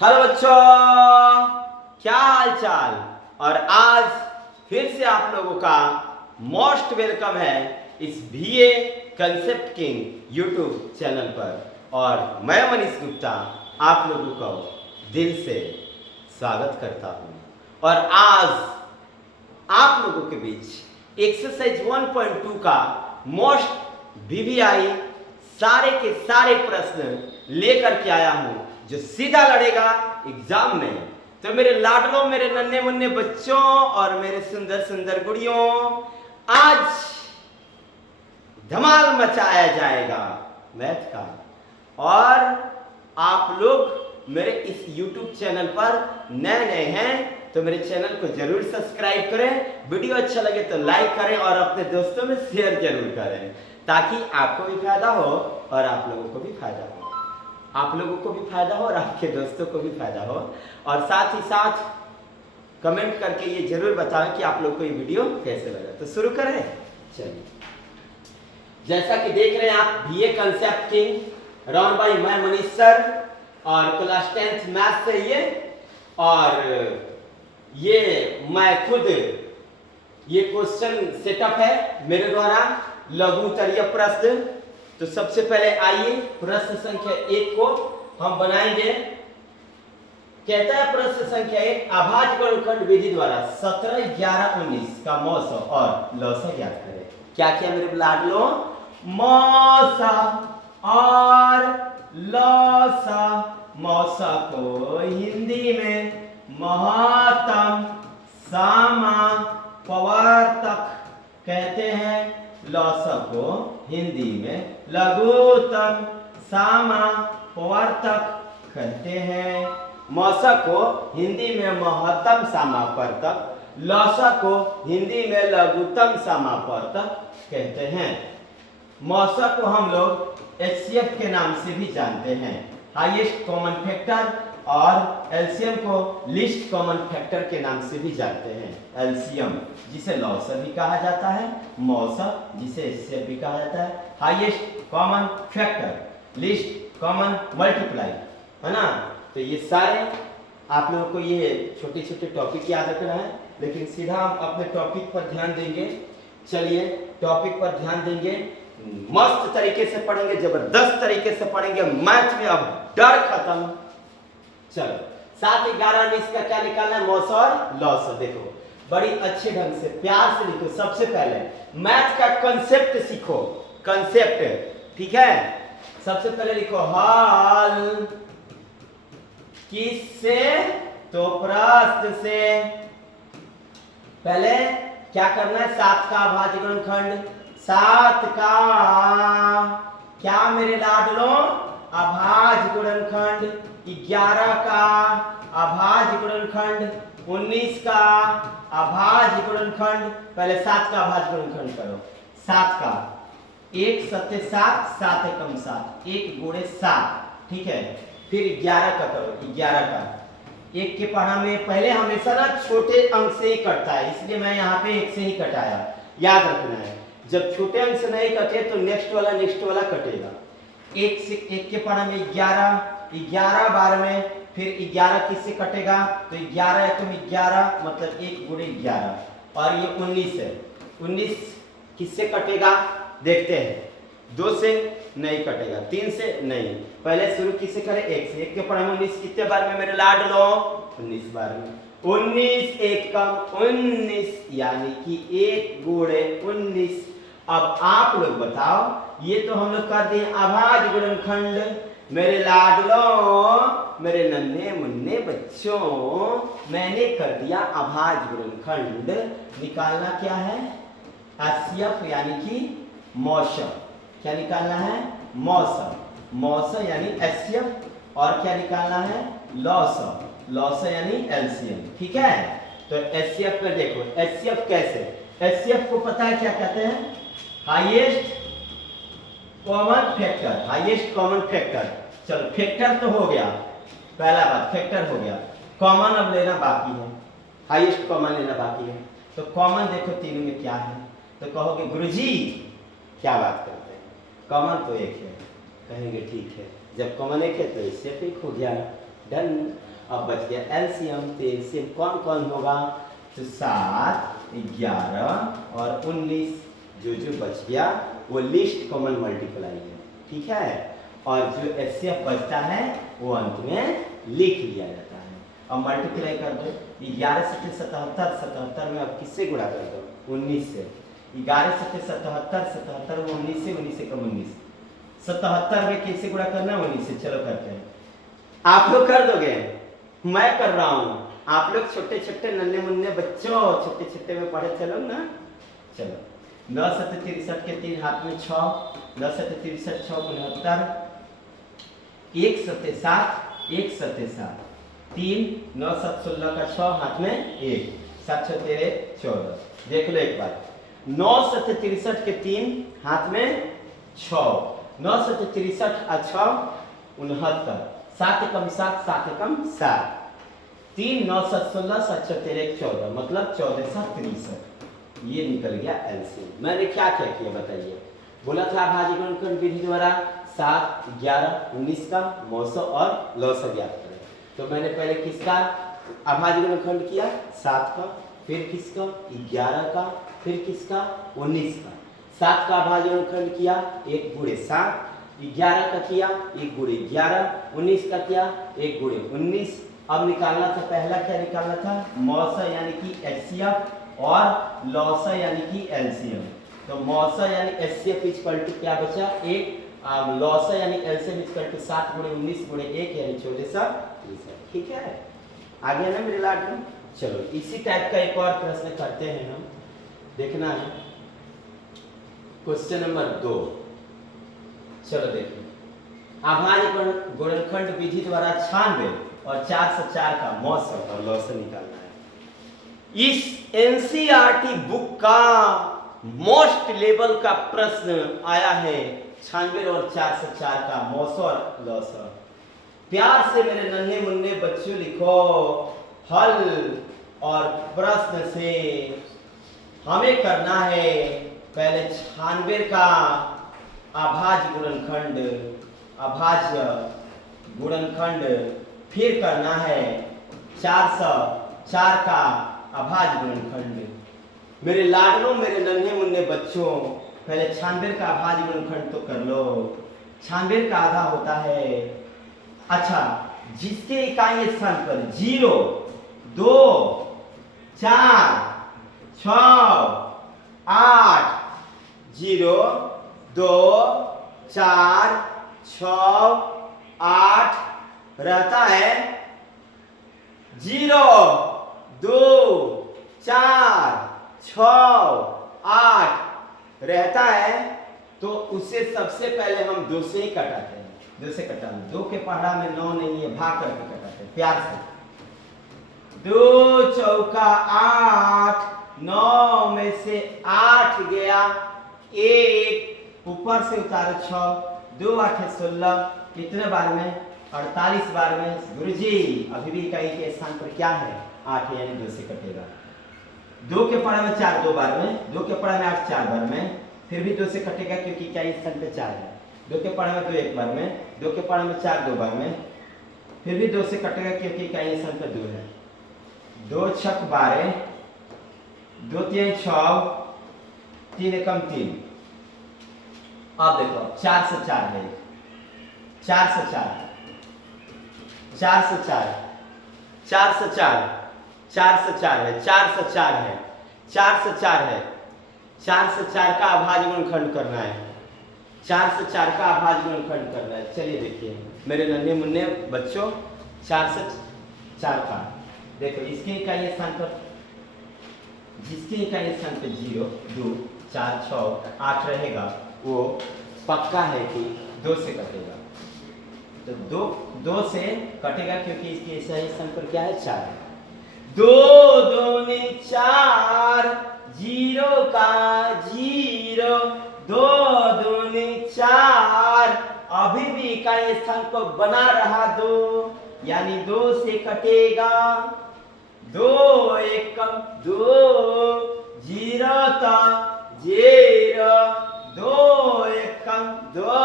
Hello बच्चों, क्या हाल चाल। और आज फिर से आप लोगों का मोस्ट वेलकम है इस BA concept king YouTube channel पर। और मैं मनीष गुप्ता आप लोगों को दिल से स्वागत करता हूं। और आज आप लोगों के बीच एक्सरसाइज 1.2 का मोस्ट वीवीआई सारे के सारे प्रश्न लेकर के आया हूं, जो सीधा लड़ेगा एग्जाम में। तो मेरे लाडलों, मेरे नन्हे मुन्ने बच्चों और मेरे सुंदर सुंदर गुड़ियों, आज धमाल मचाया जाएगा मैथ का। और आप लोग मेरे इस YouTube चैनल पर नए नए हैं तो मेरे चैनल को जरूर सब्सक्राइब करें। वीडियो अच्छा लगे तो लाइक करें और अपने दोस्तों में शेयर जरूर करें, ताकि आपको भी फायदा हो और आप लोगों को भी फायदा हो। आप लोगों को भी फायदा हो और आपके दोस्तों को भी फायदा हो। और साथ ही साथ कमेंट करके ये जरूर बताएं कि आप लोग को ये वीडियो कैसे लगा। तो शुरू करें, चलिए। जैसा कि देख रहे हैं आप, BA concept king round bye मैं मनीष सर और क्लास 10th मैथ से और ये मैं खुद ये क्वेश्चन सेटअप है मेरे द्वारा, लघु उत्तरीय प्रश्न। तो सबसे पहले आइए प्रश्न संख्या 1 को हम बनाएंगे। कहता है प्रश्न संख्या 1, अभाज्य गुणनखंड विधि द्वारा 17, 11, 19 का मौसा और लौसा ज्ञात करें। क्या किया मेरे लाडलो? मौसा और लौसा। मौसा को हिंदी में महत्तम समापवर्तक कहते हैं, लौसा को हिंदी में लघुत्तम समापवर्तक कहते हैं। मौसा को हिंदी में महत्तम समापवर्तक, लौसा को हिंदी में लघुत्तम समापवर्तक कहते हैं। मौसा को हम लोग एचसीएफ के नाम से भी जानते हैं, हाईएस्ट कॉमन फैक्टर, और एलसीएम को लीस्ट कॉमन फैक्टर के नाम से भी जानते हैं। एलसीएम जिसे लौसा भी कहा जाता है, मौसा जिसे एचसीएफ भी कहा जाता है, highest common factor, least common multiply, है ना। तो ये सारे आप लोगों को ये छोटे छोटे टॉपिक याद रखना है, लेकिन सीधा हम अपने टॉपिक पर ध्यान देंगे। चलिए टॉपिक पर ध्यान देंगे, मस्त तरीके से पढ़ेंगे, जबरदस्त तरीके से पढ़ेंगे। मैथ में अब डर खत्म। चलो 7, 11, 19 का क्या निकालना है? मौसा और लौसा। देखो बड़ी अच्छे ढंग से प्यार से लिखो। सबसे पहले मैथ का कंसेप्ट सीखो, कंसेप्ट, ठीक है। सबसे पहले लिखो हल किससे? तो प्रश्न से। पहले क्या करना है? 7 का अभाज्य गुणनखंड, 7 का क्या मेरे लाडलो? अभाज्य गुणनखंड, 11 का अभाज्य गुणनखंड, 19 का अभाज्य गुणनखंड। पहले 7 का अभाज्य गुणनखंड करो। 7 का 1 7 7, 7 एकम 7, 1 गुणे 7, ठीक है। फिर 11 का करो, 11 का 1 के पढ़ा में पहले हमेशा ना छोटे अंक से ही कटता है, इसलिए मैं यहाँ पे 1 से ही कटाया। याद रखना है, जब छोटे अंक से नहीं कटे तो नेक्स्ट वाला कटेगा। 1 के पढ़ा में 11, 11 बार में फिर 11 किससे कटेगा? तो 11 एकम 11 मतलब 1 गुणे 11। और ये 19 है, 19 किससे कटेगा? देखते हैं। 2 से नहीं कटेगा, 3 से नहीं। पहले शुरू किससे करें? 1 से। 1 के पढ़ा में 19 कितने बार में मेरे लाडलो? 19 बार में। 19 एकम 19 यानी कि 1 गुणे 19। अब आप लोग बताओ, ये तो हम लोग कर दिए अभाज्य गुणनखंड। मेरे लाडलो, मेरे नन्हे मुन्ने बच्चों, मैंने कर दिया अभाज्य गुणनखंड। निकालना क्या है? एचसीएफ यानी कि मौसा। क्या निकालना है? मौसा। मौसा यानी एचसीएफ। और क्या निकालना है? लौसा। लौसा यानी एलसीएम, ठीक है। तो एचसीएफ पर देखो, एचसीएफ कैसे? एचसीएफ को पता है क्या कहते हैं? Highest common factor, highest common factor. चलो फैक्टर तो हो गया, पहला बात फैक्टर हो गया। कॉमन अब लेना बाकी है, हाईएस्ट कॉमन लेना बाकी है। तो कॉमन देखो तीनों में क्या है? तो कहोगे गुरुजी क्या बात करते हैं, कॉमन तो एक है। कहेंगे ठीक है, जब कॉमन एक है तो इससे एक हो गया, डन। अब बच गया एलसीएम, तो एलसीएम कौन कौन होगा, तो 7, 11 और 19 जो बच गया वो लिस्ट कॉमन मल्टीप्लाई है, ठीक है। और जो एचसीएफ बचता है वो अंत में लिख लिया जाता है। अब मल्टीप्लाई कर दो, 11 से 77, 77 में अब किससे गुणा कर दो, 19 से। 11 से 77, 77 में 19 से, 19 से कम 19, 77 में किससे गुणा करना, 19 से। चलो करते हैं, आप लोग कर दोगे, मैं कर रहा हूँ, आप लोग छोटे छोटे नन्हे मुन्ने बच्चों छोटे छोटे में पढ़े चलो ना। चलो 9 7 63 के 3 हाथ में 6, 9 7 63 6 69, 1 7 7 1 7 7 3, 9 7 16 का 6 हाथ में 1, 7 6 13 14। देख लो एक बात, 9 7 63 के 3 हाथ में 6, 9 7 63 और 6 69, 7 कम 7 7 कम 7, 3 9 7 16 7 6 13 14, मतलब 14 7 63। ये निकल गया एलसीएम। मैंने क्या क्या किया बताइए, बोला था अभाज्य गुणनखंड विधि द्वारा 7, 11, 19 का मौसा और लौसा ज्ञात करें। तो मैंने पहले किसका अभाज्य गुणनखंड किया, 7 का, फिर किसका 11 का, फिर किसका 19 का। 7 का अभाज्य गुणनखंड किया 1 गुणे 7, 11 का किया 1 गुणे 11, 19 का किया 1 गुणे 19। अब निकालना था, पहला क्या निकालना था, मौसा यानी कि एचसीएफ और लौसा यानी कि एलसीएम। तो मौसा यानी एचसीएफ इक्वल टू क्या बचा 1, लौसा यानी एलसीएम इक्वल टू 7 गुणे 19 गुणे 1 यानी 14 7 63। ठीक है, आ गया ना मेरे लाड में। चलो इसी टाइप का एक और प्रश्न करते हैं हम, देखना है क्वेश्चन नंबर 2। चलो देखिए, अभाज्य गुणनखंड विधि द्वारा 96 और 404 का मौसा और लौसा निकालना है। इस एनसीईआरटी बुक का मोस्ट लेवल का प्रश्न आया है, 96 और 404 का मौसा और लौसा। प्यार से मेरे नन्हे मुन्ने बच्चों लिखो हल, और प्रश्न से हमें करना है पहले 96 का अभाज्य गुणनखंड, अभाज्य गुणनखंड, फिर करना है 404 का अभाज्य गुणनखंड। मेरे लाडलों मेरे नन्हे मुन्ने बच्चों, पहले 96 का अभाज्य गुणनखंड तो कर लो। 96 का आधा होता है, अच्छा जिसके इकाई स्थान पर 0 2 4 6 8, 0 2 4 6 8 रहता है, 0 2 4 6 8 रहता है, तो उसे सबसे पहले हम 2 से ही कटाते हैं। 2 से कटाना, 2 के पहाड़ा में 9 नहीं है, भाग करके कटाते हैं प्यार से। 2 चौका 8, 9 में से 8 गया, 1 ऊपर से उतारो 6, 2 8 16, कितने बार में 48 बार में। गुरुजी अभी भी इकाई के स्थान पर क्या है 8, यानी 2 से कटेगा। 2 के पढ़ा में 4 2 बार में, 2 के पढ़ा में 8 4 बार में, फिर भी 2 से कटेगा क्योंकि इकाई स्थान पे 4 है। 2 के पढ़ा में 2 1 बार में, 2 के पढ़ा में 4 2 बार में, फिर भी 2 से कटेगा क्योंकि इकाई स्थान पे 2 है। 2 छक 12, 2 3 6, 3 एकम 3। अब देखो 4 से 4 है, 4 से 4, 4 से 4, 4 से 4, 4 से 4 है, 4 से 4 है, 4 से 4 है, 4 से 4 का अभाज्य गुणनखंड करना है, 4 से 4 का अभाज्य गुणनखंड करना है। चलिए देखिए मेरे नन्हे मुन्ने बच्चों, 4 से 4 का देखो, इसके इकाई स्थान पर, जिसके इकाई स्थान पर 0 2 4 6 8 रहेगा, वो पक्का है कि 2 से कटेगा। तो 2 से कटेगा क्योंकि इसके सही स्थान पर क्या है 4 है। 2 2 4, 0 का 0, 2 2 4, अभी भी इकाई स्थान को बना रहा 2, यानी 2 से कटेगा। 2 1 2, 0 था 0, 2 1 2,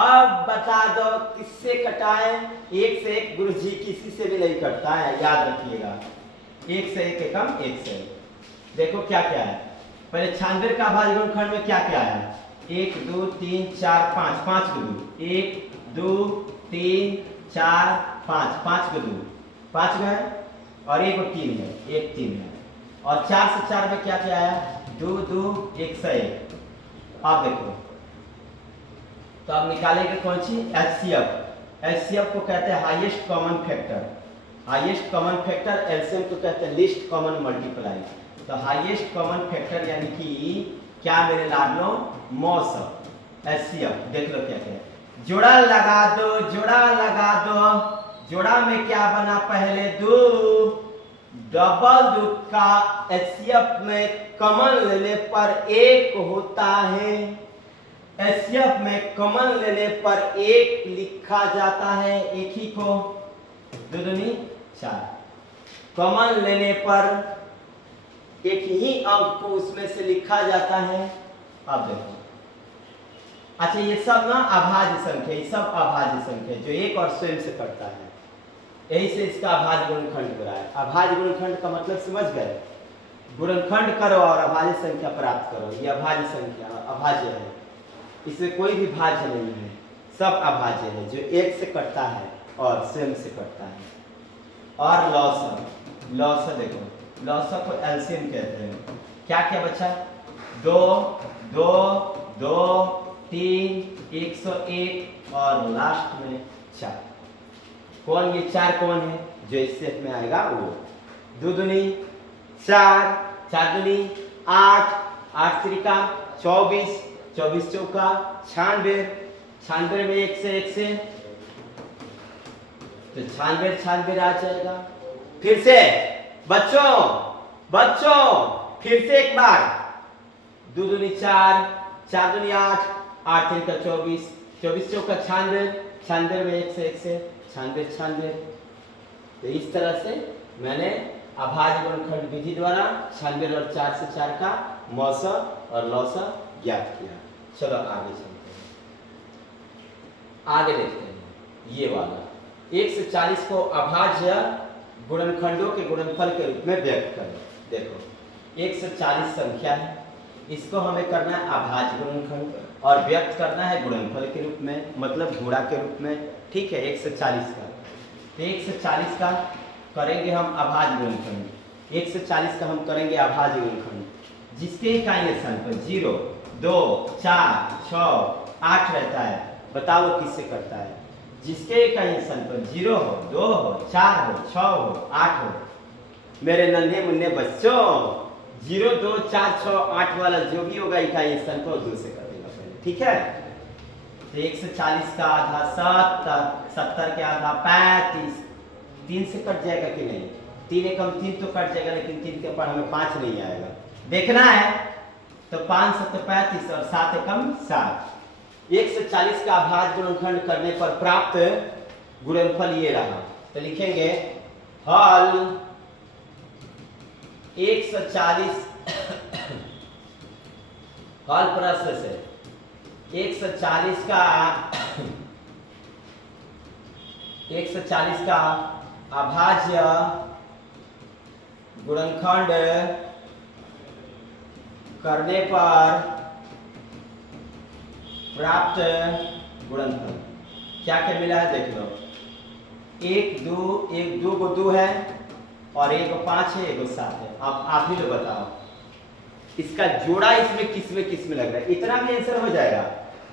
अब बता दो किससे कटाएं? एक से एक गुरुजी किसी से भी नहीं कटता है, याद रखिएगा। एक से एक एकम एक से एक। देखो क्या क्या है, पहले 96 का अभाज्य गुणनखंड में क्या क्या है? 1 2 3 4 5, 5 गुरु, 1 2 3 4 5, 5 गुरु, 5 है और एक 3 है, एक 3 है। और 4 से 4 में क्या क्या है? 2 2 1 से 1। आप देखो तो अब निकालेंगे कौन सी? एचसीएफ। एचसीएफ को कहते हैं highest common factor. Highest common factor LCM को कहते हैं लीस्ट कॉमन मल्टीप्लाई। तो हाईएस्ट कॉमन फैक्टर यानी कि क्या मेरे लाडलों? मौसम। एचसीएफ देख लो क्या क्या है। जोड़ा लगा दो, जोड़ा लगा दो। जोड़ा में क्या बना? पहले 2 डबल 2 का एचसीएफ में कॉमन लेने पर 1 होता है। एचसीएफ में कॉमन लेने पर 1 लिखा जाता है, एक ही को 2 दूनी 4। कॉमन लेने पर एक ही अंक को उसमें से लिखा जाता है। अब देखो, अच्छा ये सब ना अभाज्य संख्या, ये सब अभाज्य संख्या जो एक और स्वयं से कटता है, यही से इसका अभाज्य गुणनखंड हो रहा है। अभाज्य गुणनखंड का मतलब समझ गए? गुणनखंड करो और अभाज्य संख्या प्राप्त करो। ये अभाज्य संख्या अभाज्य है, इसमें कोई भी भाज्य नहीं है, सब अभाज्य है जो एक से कटता है और स्वयं से कटता है। और लॉसर, लॉसर देखो, लॉसर को एलसीएम कहते हैं। क्या क्या बचा? 2 2 2 3 101 और लास्ट में 4। कौन? ये 4 कौन है? जो इस सेट में आएगा वो। 2 दूनी 4, 4 दूनी 8, 8 त्रिका 24, 24 चौका 96, 96 में 1 से तो 96 आ जाएगा। फिर से बच्चों फिर से एक बार 2 दूनी 4, 4 दूनी 8, 8 त्रिका 24, 24 चौका 96, 96 में 1 से 96। तो इस तरह से मैंने अभाज्य गुणनखंड विधि द्वारा 96 और 4 से 4 का मौसम और लौसम ज्ञात किया। चलो आगे चलते हैं, आगे देखते हैं। ये वाला 1 से 40 को अभाज्य गुणनखंडों के गुणनफल के रूप में व्यक्त करें। देखो 1 से 40 संख्या है, इसको हमें करना है अभाज्य गुणनखंड और व्यक्त करना है गुणनफल के रूप में, मतलब गुणा के रूप में। ठीक है, 1 से 40 का, तो 1 से 40 का करेंगे हम अभाज्य गुणनखंड। 1 से 40 का हम करेंगे अभाज्य गुणनखंड, जिसके इकाई स्थान पर 0 2 4 6 8 रहता है। बताओ किससे करता है? जिसके इकाई स्थान पर 0 हो, 2 हो, 4 हो, 6 हो, 8 हो। मेरे नन्हे मुन्ने बच्चों, 0 2 4 6 8 वाला जो भी होगा इकाई स्थान पर 2 से कर देगा पहले। ठीक है, तो 1 से 40 का आधा 70, 70 के आधा 35, 3 से कट जाएगा कि नहीं? 3 एकम 3 तो कट जाएगा, लेकिन 3 के ऊपर हमें 5 नहीं आएगा, देखना है। तो 5 7 35 और 7 एकम 7। 1 से 40 का अभाज्य गुणनखंड करने पर प्राप्त गुणनफल ये रहा। तो लिखेंगे हल 1 से 40 हल प्रश्न से 1 से 40 का 1 से 40 का अभाज्य गुणनखंड करने पर प्राप्त गुणनफल क्या क्या मिला है? देख लो, 1 2 को 2 है और 1 को 5 है, 1 को 7 है। आप ही लोग बताओ इसका जोड़ा इसमें किस में लग रहा है? इतना भी आंसर हो जाएगा।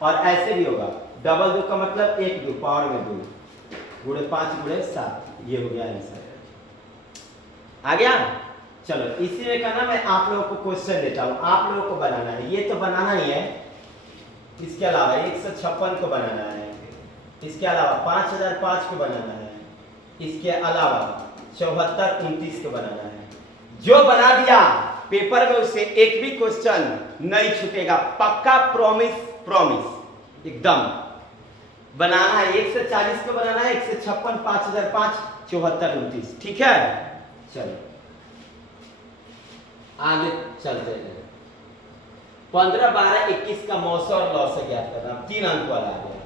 और ऐसे भी होगा, डबल 2 का मतलब 1 2 पावर में 2 गुणे 5 गुणे 7, ये हो गया आंसर। आ गया? चलो इसी में करना, मैं आप लोगों को क्वेश्चन देता हूं, आप लोगों को बनाना है। ये तो बनाना ही है, इसके अलावा 156 को बनाना है, इसके अलावा 5005 को बनाना है, इसके अलावा 74 29 को बनाना है। जो बना दिया पेपर में उससे एक भी क्वेश्चन नहीं छूटेगा, पक्का प्रॉमिस एकदम। बनाना है 1 से 40 को बनाना है, 156 5005 74 29। ठीक है, चलो आगे चलते हैं। 15 12 21 का मौसम और लौसम ज्ञात करना, 3 अंक वाला आ गया।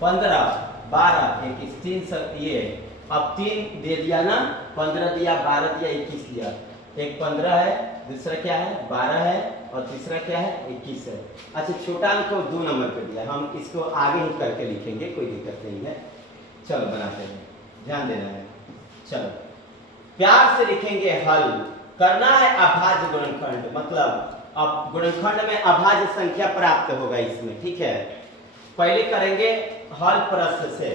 15 12 21 3 ये अब 3 दे दिया ना, 15 दिया, 12 दिया, 21 दिया। एक 15 है, दूसरा क्या है 12 है, और तीसरा क्या है 21 है। अच्छा, छोटा अंक को 2 नंबर पे दिया, हम इसको आगे ही करके लिखेंगे, कोई दिक्कत नहीं है। चलो बनाते हैं, ध्यान देना है। चलो प्यार से लिखेंगे हल। करना है अभाज्य गुणनखंड, मतलब अब गुणनखंड में अभाज्य संख्या प्राप्त होगा इसमें, ठीक है। पहले करेंगे हल प्रश्न से।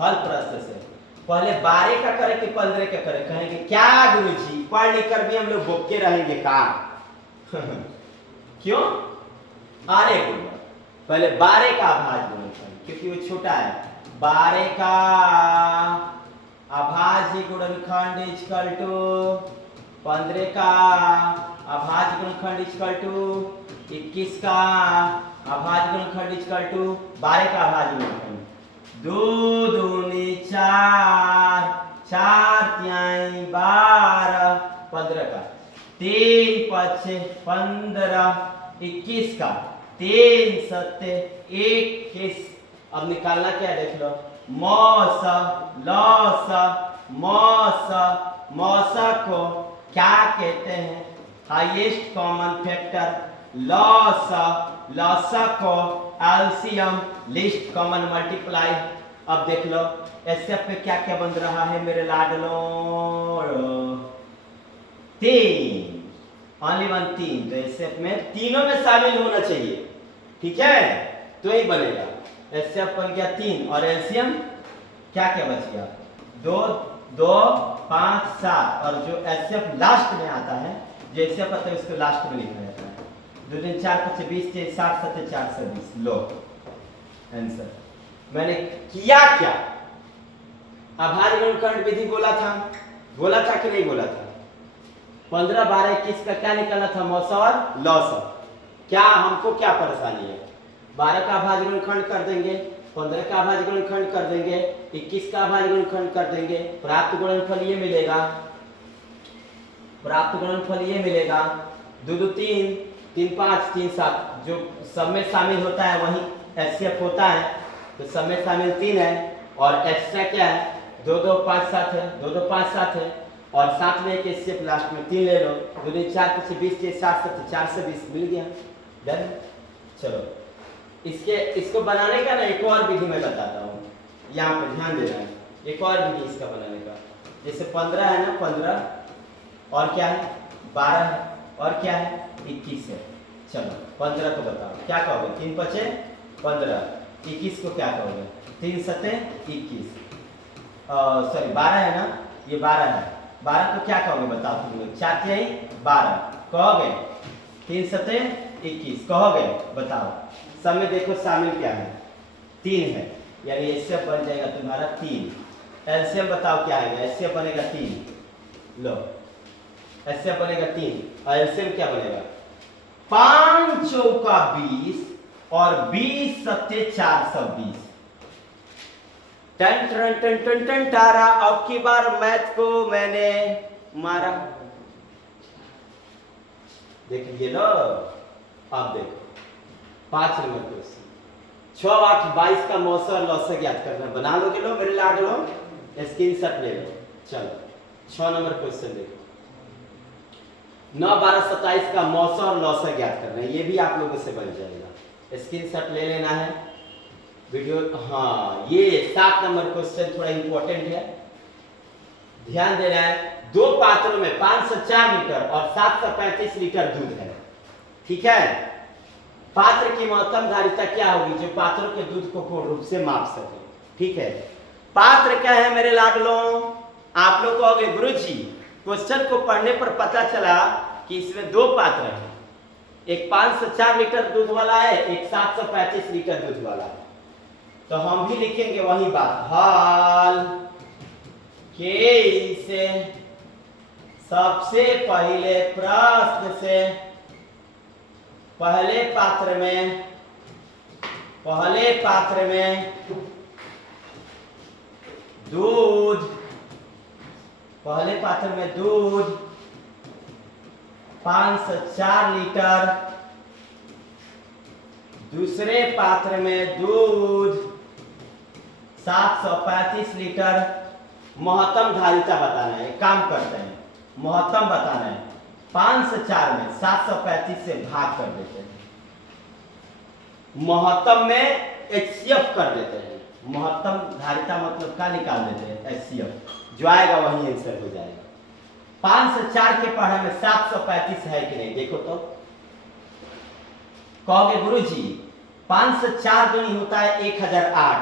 हल प्रश्न से पहले 12 का करें कि 15 का करें? कहेंगे क्या गुरुजी, पढ़ लिख कर भी हम लोग बोके रहेंगे का? क्यों? अरे पहले 12 का अभाज्य गुणनखंड, क्योंकि वो छोटा है। 12 का अभाज्य गुणनखंड इक्वल टू 15 का अभाज्य गुणनखंड इक्वल टू 21 का अभाज्य गुणनखंड इक्वल टू 12 का अभाज्य गुणनखंड। 2 दूनी 4, 4 तिहाई 12, 15 का 3 पचे 15, 21 का 3 सत्ते 21। अब निकालना क्या है देख लो, मौसा लौसा मौसा, मौसा को क्या कहते हैं? Highest common factor. लौसा, लौसा को एलसीएम, लीस्ट कॉमन मल्टीप्लाई। अब देख लो एसएफ पे क्या क्या बन रहा है मेरे लाडलो? 3, ओनली 1 3। तो एसएफ में तीनों में शामिल होना चाहिए, ठीक है, तो ही बनेगा। एसएफ बन गया 3 और एलसीएम क्या क्या बच गया? 2 2 5 7, और जो एसएफ लास्ट में आता है, जो एसएफ आता है उसको लास्ट में लिखा जाता है। 2 3 4 5 20 3 7 7 4 से 20। लो आंसर। मैंने किया क्या? अभाज्य गुणनखंड विधि बोला था कि नहीं बोला था? 15 12 21 का क्या निकालना था? मौसा और लौसा। क्या हमको क्या परेशानी है? 12 का अभाज्य गुणनखंड कर देंगे, 15 का अभाज्य गुणनखंड कर देंगे, 21 का अभाज्य गुणनखंड कर देंगे, प्राप्त गुणनफल ये मिलेगा। प्राप्त गुणनफल ये मिलेगा 2 2 3 3 5 3 7। जो सब में शामिल होता है वही एचसीएफ होता है, तो सब में शामिल 3 है, और एक्स्ट्रा क्या है 2 2 5 7 है, 2 2 5 7 है, और साथ में एक एचसीएफ लास्ट में 3 ले लो। 2 2 4 5 20 3 7 7 4 से 20 मिल गया। डन। चलो इसको बनाने का ना एक और विधि मैं बताता हूँ, यहाँ पे ध्यान देना है। एक और विधि इसका बनाने का, जैसे 15 है ना, 15 और क्या है 12 है, और क्या है 21 है। चलो 15 को बताओ क्या कहोगे? 3 पचे 15। 21 को क्या कहोगे? 3 सते 21। सॉरी 12 है ना, ये 12 है। 12 को क्या कहोगे बताओ तुम लोग? 4 तिहाई 12 कहोगे? 3 सते 21 कहोगे? बताओ। सब में देखो शामिल क्या है? 3 है, यानी एचसीएफ बन जाएगा तुम्हारा 3। एलसीएम बताओ क्या आएगा? एचसीएफ बनेगा 3। लो एचसीएफ बनेगा 3 और एलसीएम क्या बनेगा? 5 चौका 20 और 20 सत्ते 420। टन टन टन टन टन टारा। अब की बार मैथ को मैंने मारा। देखिए लो, अब देखो 5 नंबर क्वेश्चन। 6 8 22 का मौसा और लौसा ज्ञात करना। बना लोगे लो मेरे लाड लो, स्क्रीनशॉट ले लो। चलो 6 नंबर क्वेश्चन देखो। 9 12 27 का मौसा और लौसा ज्ञात करना है, ये भी आप लोगों से बन जाएगा। स्क्रीनशॉट ले लेना है वीडियो। हाँ, ये 7 नंबर क्वेश्चन थोड़ा इंपॉर्टेंट है, ध्यान देना है। 2 पात्रों में 504 लीटर और 735 लीटर दूध है, ठीक है। पात्र की महत्तम धारिता क्या होगी? जो पात्रों के दूध को पूर्ण रूप से माप सके, ठीक है। पात्र क्या है मेरे लाडलों? आप लोग कहोगे गुरुजी क्वेश्चन को पढ़ने पर पता चला कि इसमें 2 पात्र हैं, एक 504 लीटर दूध वाला है, एक 735 लीटर दूध वाला है। तो हम भी लिखेंगे वही बात, हाल के से सबसे पहले प्रश्न से पहले पात्र में दूध, पहले पात्र में दूध 504 लीटर, दूसरे पात्र में दूध 735 लीटर महत्तम धारिता बताना है। काम करते हैं, महत्तम बताना है। 5 से 4 में 735 से भाग कर देते हैं, महत्तम में HCF कर देते हैं। महत्तम धारिता मतलब क्या निकाल देते हैं, HCF, जो आएगा वही आंसर हो जाएगा। 5 से 4 के पढ़े में 735 है कि नहीं, देखो तो। कहोगे गुरुजी 5 से 4 दूनी होता है 1008।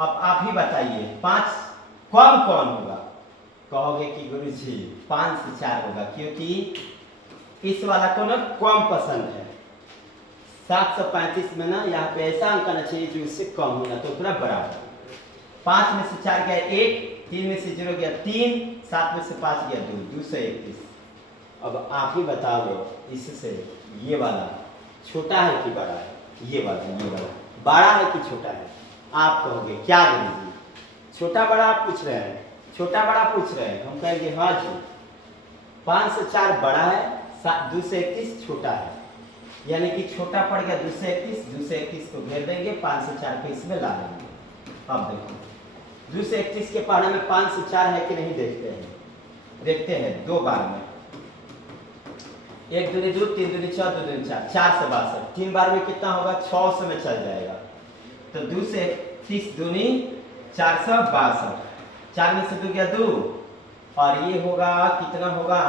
अब आप ही बताइए 5 कम कौन होगा। कहोगे कि गुरुजी 5 से 4 होगा, क्योंकि इस वाला को ना कम पसंद है। 735 में ना यहाँ पे ऐसा अंक आना चाहिए जो इससे कम होना, तो पूरा बराबर। 5 में से 4 गया 1, 3 में से 0 गया 3, 7 में से 5 गया 2, 231। अब आप ही बता दो इससे ये वाला छोटा है कि बड़ा है, ये वाला बड़ा है कि छोटा है। आप कहोगे क्या गुरुजी छोटा बड़ा आप पूछ रहे हैं, छोटा बड़ा पूछ रहे हैं। हम कहेंगे हाँ जी, 5 से 4 बड़ा है, 231 छोटा है, यानी कि छोटा पड़ गया 231। 231 को घेर देंगे, 5 से 4 को इसमें ला देंगे। अब देखो 231 के पढ़े में 5 से 4 है कि नहीं, देखते हैं 2 बार में। 1 दूनी 2, 3 दूनी 6, 2 दूनी 4, 4 से 62। 3 बार में कितना होगा, 600 में चल जाएगा। तो 2 से 30 दूनी 462, 4 में से 2 गया 2, और ये होगा कितना होगा,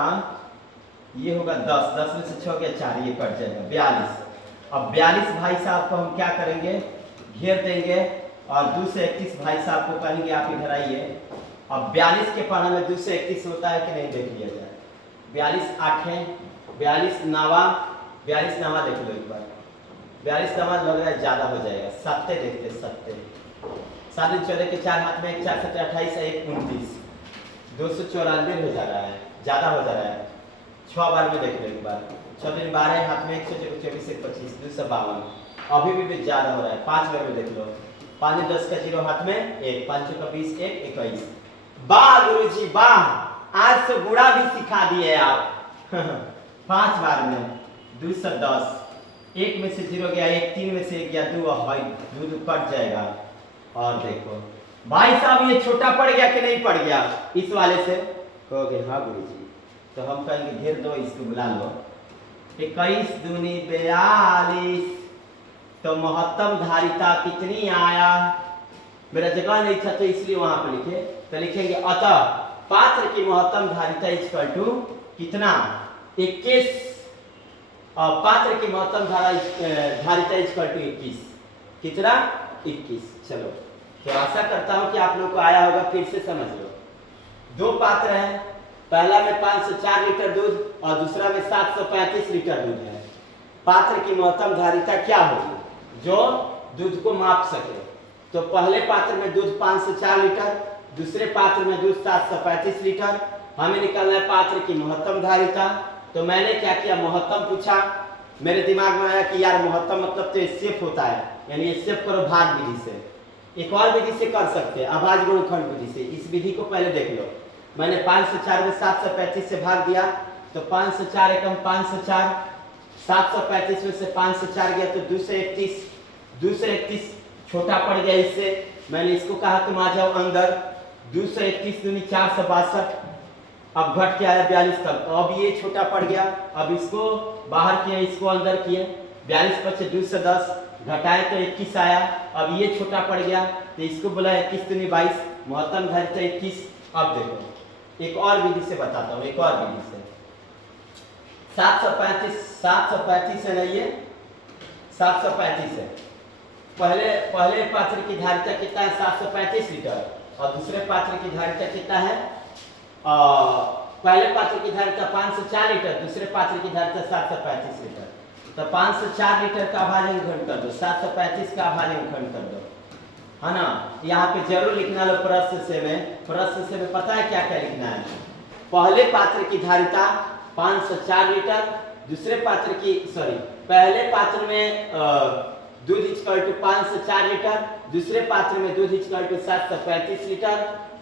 ये होगा 10, 10 में से 6 गया 4, ये कट जाएगा 42। अब 42 भाई साहब को हम क्या करेंगे, घेर देंगे, और 2 से 31 भाई साहब को कहेंगे आप इधर आइए। अब 42 के पढ़ा में 2 से 31 होता है कि नहीं, देख लिया जाए। 42 8 42 नावा देख लो एक बार। 42 नावा लग रहा है ज्यादा हो जाएगा, 7 देखते 7 7 14 के 4 हाथ में 1 4 7 28 1 29, 294 हो जा रहा है, ज्यादा हो जा रहा है। 6 बार में देख लो एक बार। 6 दिन 12 हाथ में 124 1 25 252, अभी भी ज्यादा हो रहा है। 5 बार में देख लो, 5 10 का 0 हाथ में 1, 5 का 20 1 21। वाह गुरुजी वाह, आज तो गुणा भी सिखा दिए आप। 5 बार में 210, 1 में से 0 गया 1, 3 में से 1 गया 2, और 2 कट जाएगा। और देखो भाई साहब ये छोटा पड़ गया कि नहीं पड़ गया इस वाले से, कहोगे हाँ गुरुजी। तो हम कहेंगे घेर दो, इसको बुला लो। 21 दूनी 42, तो महत्तम धारिता कितनी आया, मेरा जगह नहीं था तो इसलिए वहां पर लिखे। तो लिखेंगे अतः पात्र की महत्तम धारिता इक्वल टू कितना, 21, और पात्र की महत्तम धारिता इक्वल टू 21, कितना 21। चलो तो आशा करता हूं कि आप लोग को आया होगा, फिर से समझ लो। 2 पात्र हैं, पहला में 5 से 4 लीटर दूध और दूसरा में 735 लीटर दूध है। पात्र की महत्तम धारिता क्या होगी, जो दूध को माप सके। तो पहले पात्र में दूध 5 से 4 लीटर, दूसरे पात्र में दूध 735 लीटर। हमें निकालना है पात्र की महत्तम धारिता। तो मैंने क्या किया, महत्तम पूछा, मेरे दिमाग में आया कि यार महत्तम मतलब तो HCF होता है, यानी HCF करो भाग विधि से। एक और विधि से कर सकते हैं, अभाज्य गुणनखंड विधि से। इस विधि को पहले देख लो। मैंने 5 से 4 में 735 से भाग दिया, तो 5 से 4 एकम 5 से 4, 735 में से 5 से 4 गया तो 2 से 31, 2 से 31 छोटा पड़ गया इससे। मैंने इसको कहा तुम आ जाओ अंदर। 2 से 31 दूनी 4 से 62, अब घट के आया 42 तक। अब ये छोटा पड़ गया, अब इसको बाहर किए, इसको अंदर किए। 42 पर से 2 से 10 घटाए तो 21 आया। अब ये छोटा पड़ गया तो इसको बोला 21 दूनी 22, महत्तम धारिता 21। अब देखो एक और विधि से बताता हूँ, एक और विधि से। 735 है ना, ये 735 है। पहले पात्र की धारिता कितना है, 735 लीटर, और दूसरे पात्र की धारिता कितना है, पहले पात्र की धारिता 5 से 4 लीटर, दूसरे पात्र की धारिता 735 लीटर। तो 5 से 4 लीटर का अभाज्य गुणनखंड कर दो, 735 का अभाज्य गुणनखंड कर दो, है ना। यहाँ पे जरूर लिखना लो प्रश्न से में पता है क्या क्या लिखना है। पहले पात्र की धारिता 5 से 4 लीटर, दूसरे पात्र की पहले पात्र में दूध इक्वल टू 5 से 4 लीटर, दूसरे पात्र में दूध इक्वल टू 735 लीटर।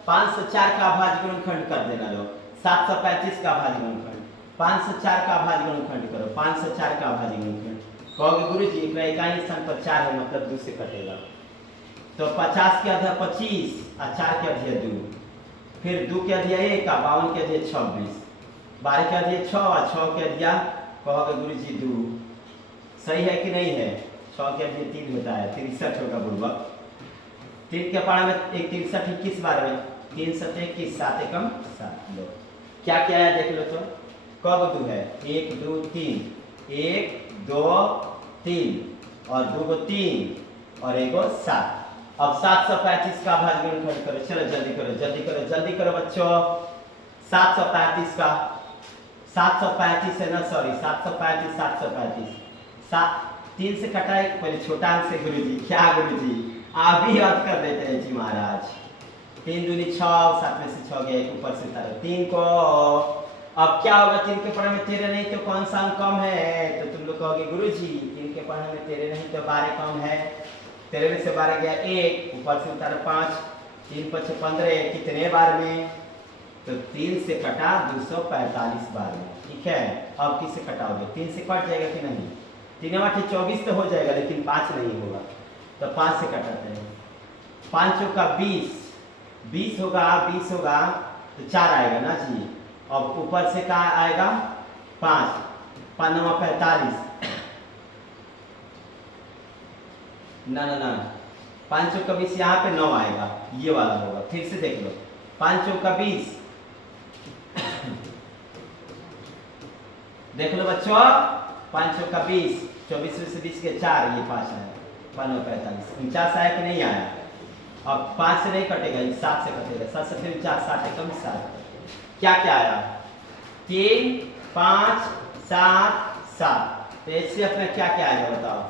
5 से 4 का अभाज्य गुणनखंड कर देना लो, 735 का अभाज्य गुणनखंड, 5 से 4 का अभाज्य गुणनखंड करो, 5 से 4 का अभाज्य गुणनखंड। कहोगे गुरुजी इकाई स्थान पर 4 है, मतलब 2 से कटेगा। तो 50 के अध्याय 25 और 4 के अध्याय 2, फिर 2 के अध्याय 1 और 52 के अध्याय 26, 12 के अध्याय 6 और 6 के अध्याय कहोगे गुरु जी 2। सही है कि नहीं है? 6 के अध्याय 3 होता है, 63 होगा बुर्बक। 3 के पारा में 63 किस बार में? 3 7 21 7 एकम 7। लो क्या क्या है देख लो तो। कब 2 है? 1 2 3, 1 2 3 और 2 को 3 और 1 को 7। अब 735 का भाज्य गुणनखंड करो। चलो जल्दी करो जल्दी करो जल्दी करो बच्चों। 735 का 735 है ना, सॉरी 735 735 3 से कटा है पहले छोटा अंक से गुरुजी। क्या गुरुजी आप भी याद कर देते हैं जी महाराज। 3 दूनी 6, 7 में से 6 गया, ऊपर से उतारो 3 को। अब क्या होगा? 3 के पढ़े में 13 नहीं तो कौन सा अंक कम है? तो तुम लोग कहोगे गुरुजी 3 के पढ़े में 13 नहीं तो 12 कम है। 13 में से 12 गया 1, ऊपर से उतारो 5, 3 5 15 कितने बार में? तो 3 से कटा 245 बार में। ठीक है, अब किससे कटाओगे? 3 से कट जाएगा कि नहीं? 3 8 24 तो हो जाएगा, लेकिन 5 नहीं होगा, तो 5 से कटाते हैं। 5 का 20 20 होगा, 20 होगा तो 4 आएगा ना जी। अब ऊपर से क्या आएगा? 5 5 9 45 ना ना ना 5 का 20 यहाँ पे 9 आएगा, ये वाला होगा। फिर से देख लो 5 का 20 देख लो बच्चों। 5 का 20 24 से 20 के 4, ये 5 आया। 5 9 45 49 आया कि नहीं आया? अब 5 से नहीं कटेगा, 7 से कटेगा। 7 से फिर 4 7 एकम 7। क्या क्या आया? 3 5 7 7। तो एचसीएफ में क्या क्या आएगा बताओ?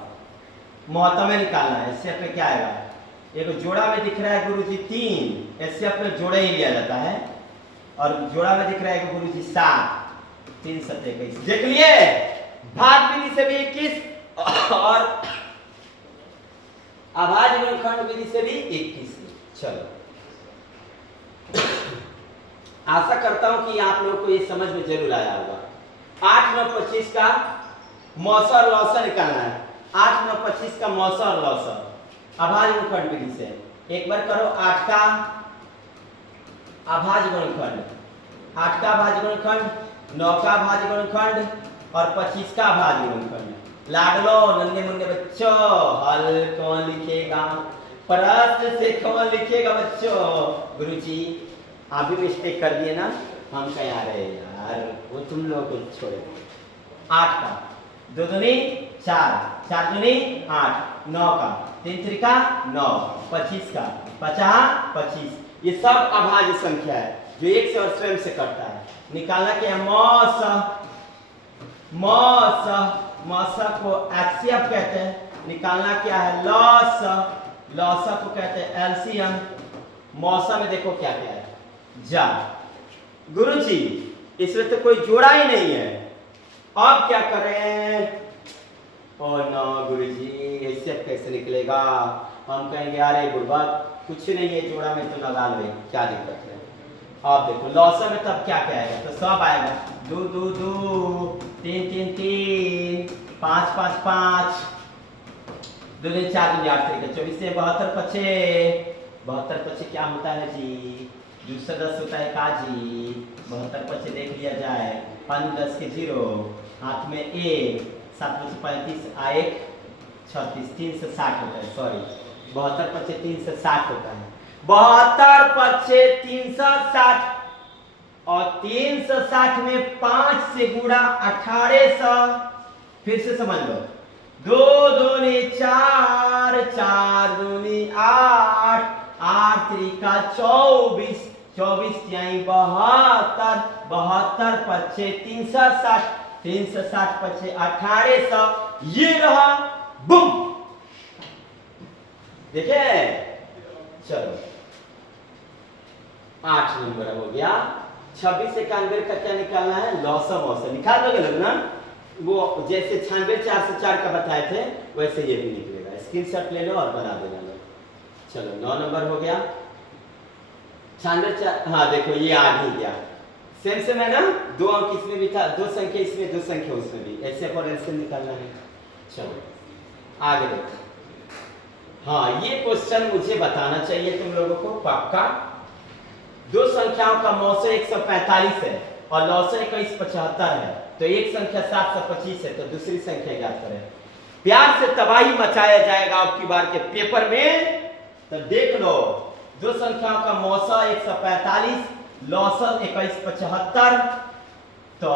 महत्तम में निकालना है। एचसीएफ में क्या आएगा? एक जोड़ा में दिख रहा है गुरुजी 3, एचसीएफ में जोड़ा ही लिया जाता है। और जोड़ा में दिख रहा है गुरुजी 7, 3 7 21। देख लिए भाग विधि से भी 21 और अभाज्य गुणनखंड विधि से भी 21। चलो आशा करता हूं कि आप लोगों को ये समझ में जरूर आया होगा। 8 9 25 का मौसा और लौसा निकालना है। 8 9 25 का मौसा और लौसा अभाज्य गुणनखंड विधि से। एक बार करो 8 का अभाज्य गुणनखंड, 8 का अभाज्य गुणनखंड, 9 का अभाज्य गुणनखंड और 25 का अभाज्य गुणनखंड। लाडलो नन्हे मुन्ने बच्चों, हल कौन लिखेगा? प्रश्न से कौन लिखेगा बच्चों? गुरुजी आप भी मिस्टेक कर दिए ना, हम कहीं आ रहे यार, वो तुम लोगों को छोड़े। 8 का 2 दूनी 4, 4 दूनी 8, 9 का 3 त्रिका 9, 25 का 50 25। ये सब अभाज्य संख्या है जो एक से और स्वयं से कटता है। निकालना क्या है? मौसा को एचसीएफ कहते हैं। निकालना क्या है? लौसा को कहते हैं एलसीएम। मौसा में देखो क्या क्या है? जा गुरुजी इसमें तो कोई जोड़ा ही नहीं है, अब क्या करें? ओ नो गुरुजी एचसीएफ कैसे निकलेगा? हम कहेंगे अरे बुढ़वा कुछ नहीं है, जोड़ा में तो लगा लो, क्या दिक्कत है? आप देखो लौसा में तब क्या क्या आएगा? तो सब आएगा 2 2 2 3 3 3 5 5 5 2 4 2 8 24 से 72 पचे 72 पचे क्या होता है जी? दूसरा 10 होता है काजी। 72 पचे देख लिया जाए। 5 10 के 0, हाथ में 1, 7 35 1 36, 3 से 60 होता है। सॉरी 72 पचे 3 से 60 होता है। 72 पचे 360 और 360 में 5 से गुणा 1800। फिर से समझ लो 2 दूनी 4, 4 दूनी 8, 8 त्रिका 24, 24 यानी 72, 72 पचे 360, 360 पचे 1800। ये रहा बुम। देखे चलो 8 नंबर हो गया। 26 91 का क्या निकालना है? लौसा मौसा निकाल दोगे लोग ना, वो जैसे 96 4 से 4 का बताए थे वैसे ये भी निकलेगा। स्क्रीनशॉट ले लो और बना देना लोग। चलो 9 नंबर हो गया। 96 4, हाँ देखो ये आ ही गया। सेम है ना, 2 अंक इसमें भी था, 2 संख्या इसमें 2 संख्या उसमें भी, ऐसे और ऐसे निकालना है। चलो आगे देखो हाँ, ये क्वेश्चन मुझे बताना चाहिए तुम लोगों को पक्का। दो संख्याओं का मौसा 145 है और लौसा 2175 है, तो एक संख्या 725 है, तो दूसरी संख्या ज्ञात करें। प्यार से तबाही मचाया जाएगा आपकी बार के पेपर में, तो देख लो। दो संख्याओं का मौसा 145, लौसा 2175, तो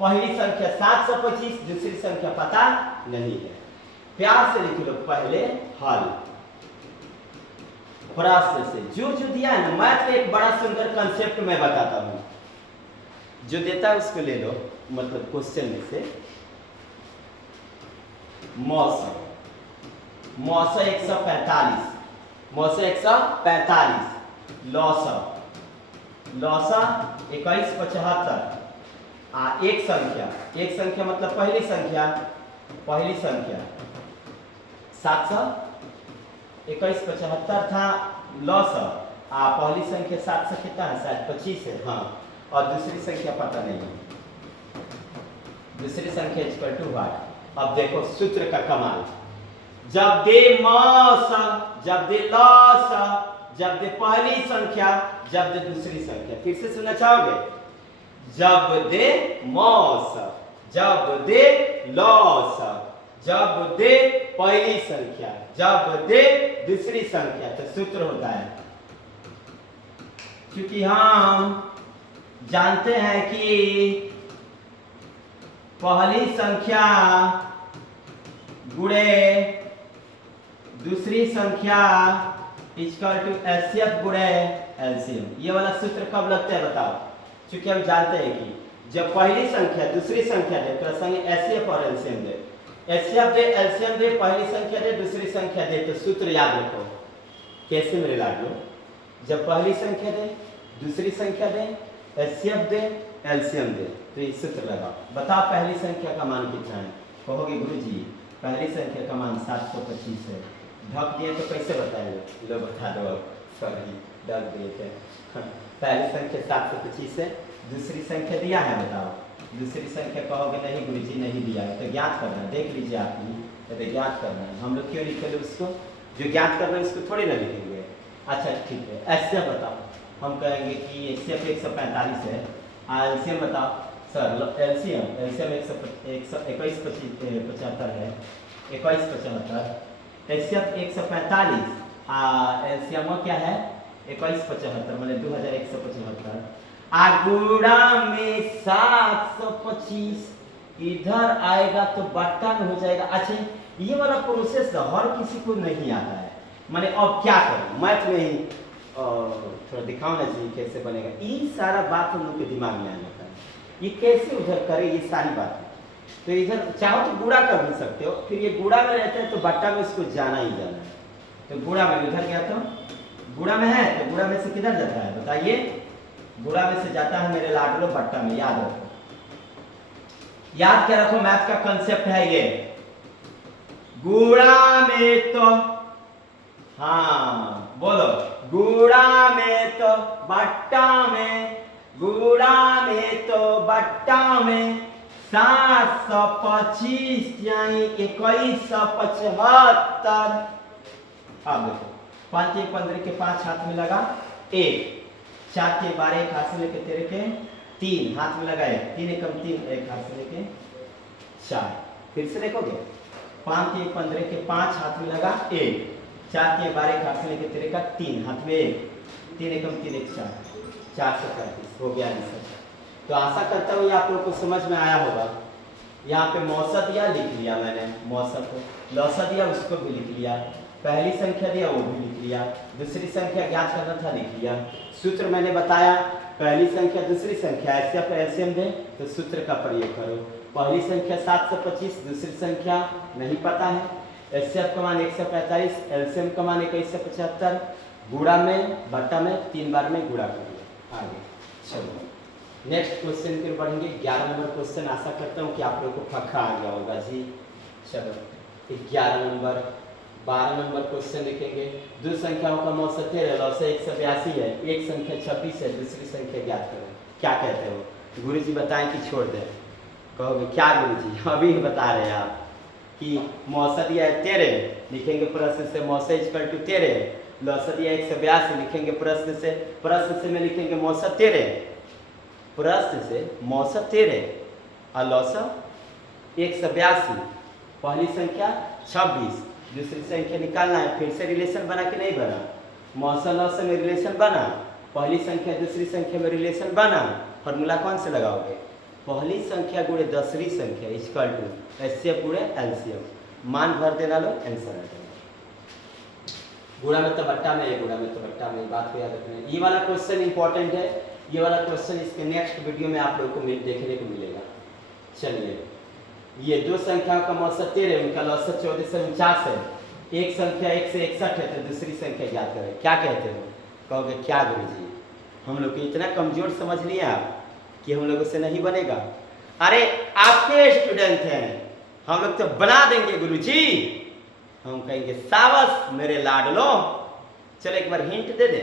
पहली संख्या 725, दूसरी संख्या पता नहीं है। प्यार से लिख लो पहले हल प्रश्न से। जो दिया है ना, मैथ का एक बड़ा सुंदर कंसेप्ट मैं बताता हूं, जो देता है उसको ले लो, मतलब क्वेश्चन में से। मौसा 145, मौसा 145, लौसा 2175, एक संख्या मतलब पहली संख्या 72175 था लौसा, पहली संख्या 700 कितना है, शायद 25 है, हाँ, और दूसरी संख्या पता नहीं है, दूसरी संख्या इक्वल टू व्हाट। अब देखो सूत्र का कमाल, जब दे मौसा, जब दे लौसा, जब दे पहली संख्या, जब दे दूसरी संख्या। फिर से सुनना चाहोगे? जब दे मौसा, जब दे लौसा, जब दे पहली संख्या, जब दे दूसरी संख्या, तो सूत्र होता है। क्योंकि हम जानते हैं कि पहली संख्या गुणे दूसरी संख्या इक्वल टू एचसीएफ गुणे एलसीएम। ये वाला सूत्र कब लगता है बताओ? क्योंकि हम जानते हैं कि जब पहली संख्या दूसरी संख्या दे तो संगे एचसीएफ और एलसीएम दे, एचसीएफ दे, एलसीएम दे, पहली संख्या दे, दूसरी संख्या दे, तो सूत्र याद रखो। कैसे मेरे लाडलो? जब पहली संख्या दे, दूसरी संख्या दे, एचसीएफ दे, एलसीएम दे, तो ये सूत्र लगाओ। बताओ पहली संख्या का मान कितना है? कहोगे गुरुजी पहली संख्या का मान 725 है। ढक दिए तो कैसे बताएंगे? लो बता दो, सॉरी ढक दिए थे। पहली संख्या 725 है, दूसरी संख्या दिया है, बताओ। दूसरी संख्या कहोगे नहीं गुरुजी नहीं दिया है, तो ज्ञात करना है। देख लीजिए आप ही, तो ज्ञात करना है। हम लोग क्यों लिखेंगे उसको? जो ज्ञात करना है उसको थोड़ी ना लिखेंगे। अच्छा ठीक है, ऐसे बताओ। हम कहेंगे कि एचसीएफ 145 है, एलसीएम बताओ सर। एलसीएम 2175 है, 2175, एचसीएफ 145, एलसीएम क्या है 2175, मतलब 2175, गुणा में 725 इधर आएगा तो बट्टा में हो जाएगा। अच्छा ये वाला प्रोसेस हर किसी को नहीं आता है, मैंने अब क्या करूं मैथ में ही थोड़ा दिखाओ ना जी कैसे बनेगा। ये सारा बात हम लोग के दिमाग में आने लगता है, ये कैसे उधर करे, ये सारी बात है। तो इधर चाहो तो गुणा कर भी सकते हो, फिर ये गुणा में रहता है तो बट्टा में इसको जाना ही जाना है। तो गुणा में उधर गया तो गुणा में है, तो गुणा में से किधर जाता है बताइए? गुणा में से जाता है मेरे लाडलो बट्टा में। याद रखो, याद क्या रखो, मैथ का कंसेप्ट है ये। गुणा में तो, हाँ बोलो, गुणा में तो बट्टा में, गुणा में तो बट्टा में 725 यानी 2175। अब देखो 5 के 15 के 5 हाथ में लगा 1, 4 के 12 एक हाथ से लेके 13 के 3 हाथ में लगा 1, 3 एकम 3 एक हाथ से लेके 4। फिर से देखोगे 5 के 15 के 5 हाथ में लगा 1, 4 के 12 एक हाथ से लेके 13 का 3 हाथ में 1, 3 एकम 3 एक 4, 435 हो गया आंसर। तो आशा करता हूँ ये आप लोग को समझ में आया होगा। यहाँ पे मौसा दिया लिख लिया मैंने, मौसा को, लौसा दिया उसको भी लिख लिया, पहली संख्या दिया वो भी लिख लिया, दूसरी संख्या ज्ञात करना था लिख लिया। सूत्र मैंने बताया, पहली संख्या दूसरी संख्या ऐसे आप एलसीएम दे तो सूत्र का प्रयोग करो। पहली संख्या 725, दूसरी संख्या नहीं पता है, एचसीएफ का मान 145, एलसीएम का मान 2175, गुणा में बट्टा में 3 बार में गुणा करिए। आगे चलो नेक्स्ट क्वेश्चन की ओर बढ़ेंगे। 11 नंबर क्वेश्चन, आशा करता हूँ कि आप लोगों को पक्का आ गया होगा जी। चलो 11 नंबर, 12 नंबर क्वेश्चन लिखेंगे। दो संख्याओं का मौसा 13 लौसा 182 है, एक संख्या 26 है, दूसरी संख्या ज्ञात करें। क्या कहते हो गुरुजी? बताएं कि छोड़ दें? कहोगे क्या गुरुजी अभी बता रहे हैं आप? कि मौसा दिया है 13, लिखेंगे प्रश्न से मौसा इक्वल टू 13। लौसा दिया 182, लिखेंगे प्रश्न से में लिखेंगे मौसा 13, प्रश्न से मौसा 13 और लौसा 182। पहली संख्या 26, दूसरी संख्या निकालना है। फिर से रिलेशन बना कि नहीं बना? मौसा लौसा में रिलेशन बना, पहली संख्या दूसरी संख्या में रिलेशन बना। फॉर्मूला कौन से लगाओगे? पहली संख्या गुणे दूसरी संख्या इक्वल टू एचसीएफ गुणे एलसीएम। मान भर देना लो, आंसर आ जाएगा। गुणा में तो बट्टा में, ये गुणा में तो बट्टा में, बात को याद रखना। ये वाला क्वेश्चन इंपॉर्टेंट है, ये वाला क्वेश्चन इसके नेक्स्ट वीडियो में आप लोगों को देखने को मिलेगा। चलिए, ये दो संख्याओं का औसत 13, उनका औसत 1449 है। एक संख्या 1 से 61 है, तो दूसरी संख्या ज्ञात करें। क्या कहते हो? कहोगे क्या गुरुजी, हम लोग को इतना कमजोर समझ लिए आप कि हम लोगों से नहीं बनेगा? अरे आपके स्टूडेंट हैं, हम लोग तो बना देंगे गुरुजी। हम कहेंगे सावस मेरे लाडलो। चलो एक बार हिंट दे दे।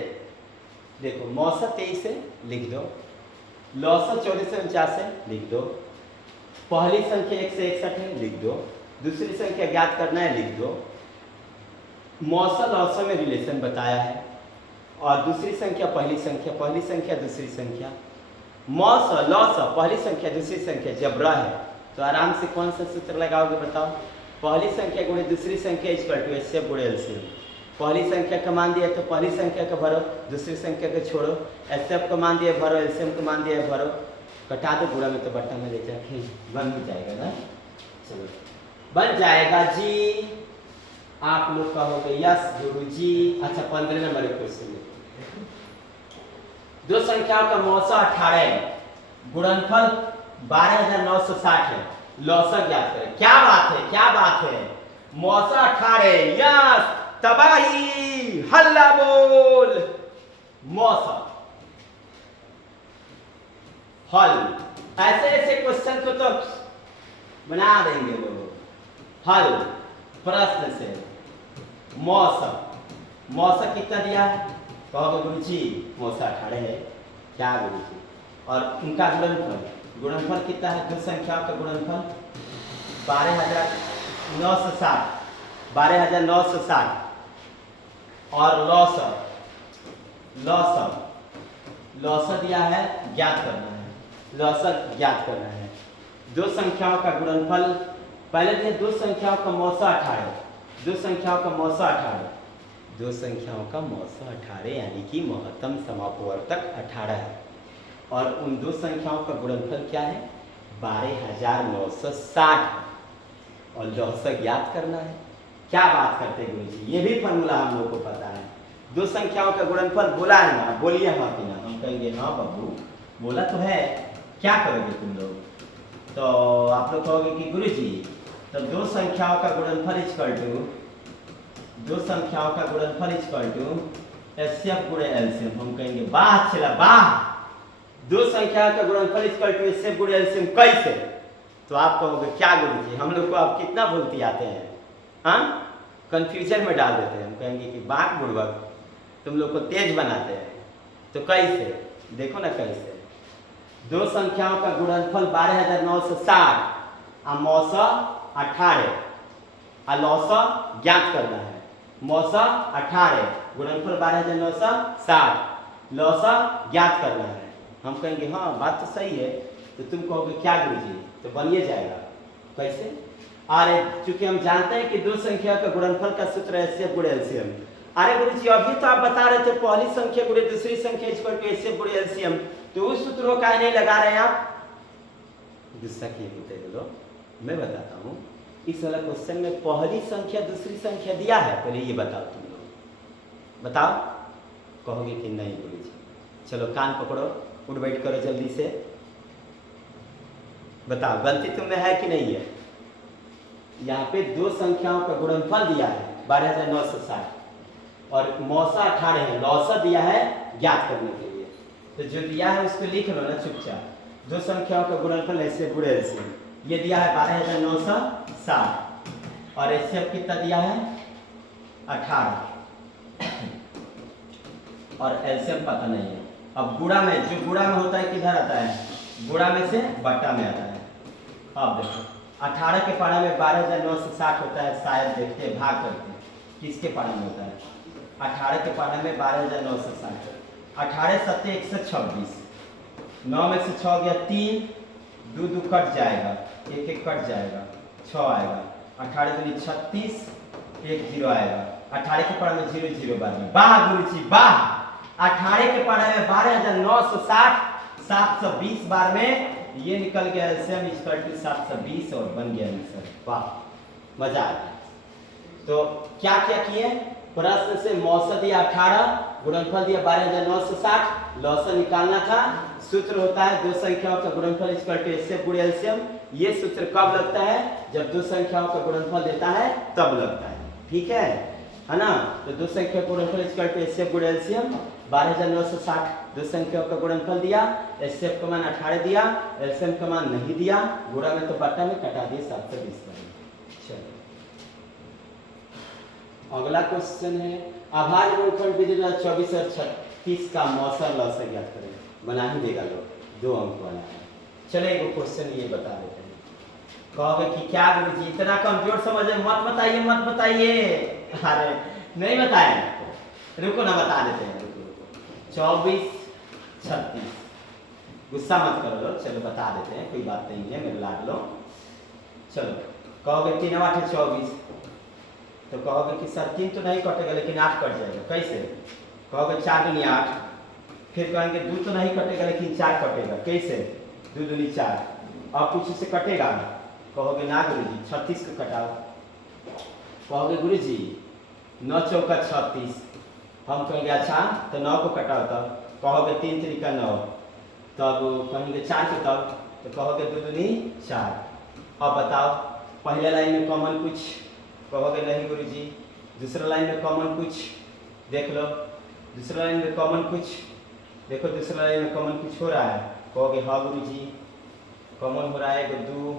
देखो मौसा 23 है, लिख दो। लौसा 1449 है, लिख दो। पहली संख्या 1 से 61 है, लिख दो। दूसरी संख्या ज्ञात करना है, लिख दो। मौसा लौसा में रिलेशन बताया है, और दूसरी संख्या पहली संख्या दूसरी संख्या। मौसा लौसा पहली संख्या दूसरी संख्या जब रह है तो आराम से कौन सा सूत्र लगाओगे बताओ? पहली संख्या गुणे दूसरी संख्या इक्वल टू एचसीएफ गुणे एलसीएम। पहली संख्या का मान दिया तो पहली संख्या का भरो, दूसरी संख्या को छोड़ो। एचसीएफ का मान दिया भरो, एलसीएम का मान दिया भरो, कटा दो। गुणा में तो बट्टा में ले जाके बन भी जाएगा ना। चलो बन जाएगा जी। आप लोग कहोगे यस गुरुजी। अच्छा 15 नंबर क्वेश्चन, दो संख्याओं का मौसा 18 है, गुणनफल 12960 है, लौसा ज्ञात करें। क्या बात है, क्या बात है। मौसा 18, यस, तबाही, हल्ला बोल। मौसा हल, ऐसे ऐसे क्वेश्चन को तो बना देंगे लोग। हल प्रश्न से मौसा कितना दिया है? कहोगे गुरुजी मौसा 18 है। क्या गुरुजी? और उनका गुणनफल कितना है? दो संख्याओं का गुणनफल 12960, 12960। और लौसा दिया है, ज्ञात करना है। लौसा ज्ञात करना है। दो संख्याओं का गुणनफल, पहले थे दो संख्याओं का मौसा 18, दो संख्याओं का मौसा 18, दो संख्याओं का मौसा 18 यानी कि महत्तम समापवर्तक 18 है। और उन दो संख्याओं का गुणनफल क्या है? 12960। और लौसा ज्ञात करना है। क्या बात करते हैं गुरुजी, ये भी फॉर्मूला हम लोग को पता है। दो संख्याओं का गुणनफल बोला है ना, बोलिए हाँ कि ना? हम कहेंगे हाँ बाबू बोला तो है। क्या करोगे तुम लोग? तो आप लोग कहोगे कि गुरुजी तो दो संख्याओं का गुणनफल इक्वल टू, दो संख्याओं का गुणनफल इक्वल टू एचसीएफ गुणे एलसीएम। हम कहेंगे वाह चला वाह, दो संख्याओं का गुणनफल इक्वल टू एचसीएफ गुणे एलसीएम कैसे? तो आप कहोगे क्या गुरुजी, हम लोग को आप कितना बोलती आते हैं, हाँ कंफ्यूजन में डाल देते हैं। हम कहेंगे कि बाक बुड़वक, तुम लोग को तेज बनाते हैं। तो कैसे? देखो ना कैसे। दो संख्याओं का गुणनफल 12960 और मौसा 18 और लौसा ज्ञात करना है। मौसा 18, गुणनफल 12960, लौसा ज्ञात करना है। हम कहेंगे हाँ बात तो सही है। तो तुम कहोगे क्या गुरुजी? तो बनिए जाएगा। कैसे? अरे चूंकि हम जानते हैं कि दो संख्या का गुणनफल का सूत्र है एचसीएफ गुणे एलसीएम। अरे गुरुजी अभी तो आप बता रहे थे पहली संख्या गुणे दूसरी संख्या इक्वल टू एचसीएफ गुणे एलसीएम, तो उस सूत्र को काहे नहीं लगा रहे हैं आप? गुस्सा किए होते बोलो, मैं बताता हूँ। इस वाला क्वेश्चन में पहली संख्या दूसरी संख्या दिया है, पहले ये बताओ तुम लोग, बताओ। कहोगे कि नहीं गुरुजी। चलो कान पकड़ो, उठ बैठ करो जल्दी से, बताओ गलती तुम्हें है कि नहीं है? यहाँ पे दो संख्याओं का गुणनफल दिया है 12960 और मौसा 18 है, लौसा दिया है ज्ञात करने के लिए। तो जो दिया है उसको लिख लो ना चुपचाप। दो संख्याओं का गुणनफल ऐसे गुणे एलसीएम, ये दिया है 12960 और एचसीएफ कितना दिया है? 18 और एलसीएम पता नहीं है। अब गुणा में, जो गुणा में होता है किधर आता है? गुणा में से बट्टा में आता है। अब देखो 18 के पारा में 12,960 होता है, शायद देखते हैं भाग करते हैं किसके पारा में होता है। 18 के पारा में 12,960, 18 सत्ते 126, 9 में से 6 गया 3, 2 2 कट जाएगा, 1 1 कट जाएगा, 6 आएगा, 18 दूनी 36, 1 0 आएगा, 18 के पारा में 0 0 बार में। वाह गुरु जी वाह, 18 के पारा में 12,960, 720 बार में ये निकल गया एलसीएम इक्वल टू 720 और बन गया आंसर। वाह मजा आ गया। तो क्या क्या किए, प्रश्न से मौसा दिया 18, गुणनफल दिया 12,960, लौसा निकालना था। सूत्र होता है दो संख्याओं का गुणनफल इक्वल टू एचसीएफ गुणे एलसीएम। ये सूत्र कब लगता है, जब दो संख्याओं का गुणनफल देता है तब लगता है, ठीक है ना। तो दो संख्या का गुणनफल इक्वल टू एचसीएफ गुणे एलसीएम, 12,960 दो संख्याओं का गुणनफल दिया, एचसीएफ का मान 18 दिया, एलसीएम का मान नहीं दिया, गुणा में तो बट्टा में कटा दिए 720 बार। चलो अगला क्वेश्चन है अभाज्य गुणनखंड विधि 24 और 36 का मौसा लौसा ज्ञात करें। बना ही देगा लोग, 2 अंक वाला है। चले एक क्वेश्चन ये बता देते हैं। कहोगे कि क्या गुरु जी इतना कमजोर समझे, मत बताइए मत बताइए। अरे नहीं बताए, रुको ना बता देते हैं, रुको 24 36, गुस्सा मत करो लोग, चलो बता देते हैं, कोई बात नहीं है मेरे लाड लो। चलो कहोगे 3 8 24, तो कहोगे कि सर 3 तो नहीं कटेगा लेकिन 8 कट जाएगा, कैसे। कहोगे 4 दूनी 8, फिर कहेंगे 2 तो नहीं कटेगा लेकिन 4 कटेगा, कैसे 2 दूनी 4, और कुछ इससे कटेगा। कहोगे ना गुरु जी 36 को कटाओ। कहोगे गुरु जी 9 चौका 36, हम कहेंगे अच्छा तो 9 को कटाओ, तब कहोगे 3 3 9, तब कहेंगे 4 को, तब तो कहोगे 2 दूनी 4। अब बताओ पहले लाइन में कॉमन कुछ, कहोगे नहीं गुरु जी। दूसरा लाइन में कॉमन कुछ देख लो, दूसरा लाइन में कॉमन कुछ देखो, दूसरा लाइन में कॉमन कुछ हो रहा है, कहोगे हाँ गुरु जी कॉमन हो रहा है 2।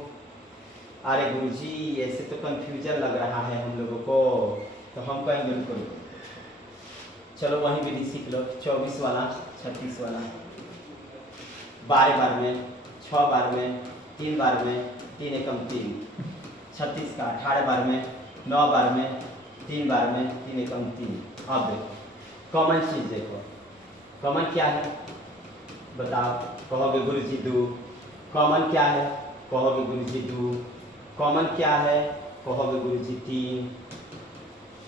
अरे गुरु जी ऐसे तो कंफ्यूजन लग रहा है हम लोगों को, तो हम कहेंगे बिल्कुल चलो वहीं विधि सीख लो। 24 वाला 36 वाला 12 बार में, 6 बार में, 3 बार में, 3 एकम 3, 36 का 18 बार में, 9 बार में, 3 बार में, 3 एकम 3। अब देखो कॉमन चीज देखो, कॉमन क्या है बताओ। कहोगे गुरु जी 2, कॉमन क्या है, कहोगे गुरु जी 2, कॉमन क्या है, कहोगे गुरु जी 3,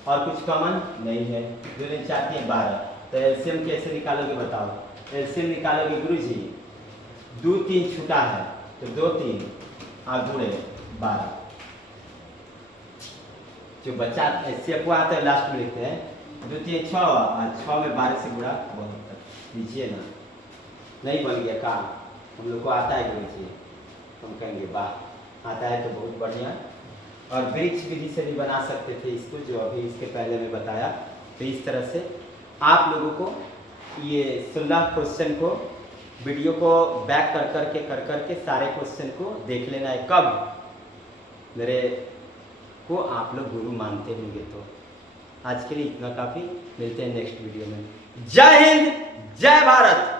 और कुछ कॉमन नहीं है। 2 दिन 4 3 12, तो एलसीएम कैसे निकालोगे बताओ। एलसीएम निकालोगे गुरु जी 2 3 छूटा है तो 2 3 और 2 12, जो बच्चा एलसीएम आता है लास्ट में लिखते हैं 2 3 6 और 6 में 12 से गुणा बहुत तक लीजिए ना। नहीं बन गया काम, हम लोग को आता है गुरु जी, हम कहेंगे वाह आता है तो बहुत बढ़िया। और वृक्ष विधि से भी बना सकते थे इसको, जो अभी इसके पहले मैं बताया। तो इस तरह से आप लोगों को ये 16 क्वेश्चन को वीडियो को बैक कर करके सारे क्वेश्चन को देख लेना है। कब मेरे को आप लोग गुरु मानते होंगे। तो आज के लिए इतना काफ़ी, मिलते हैं नेक्स्ट वीडियो में। जय हिंद जय भारत।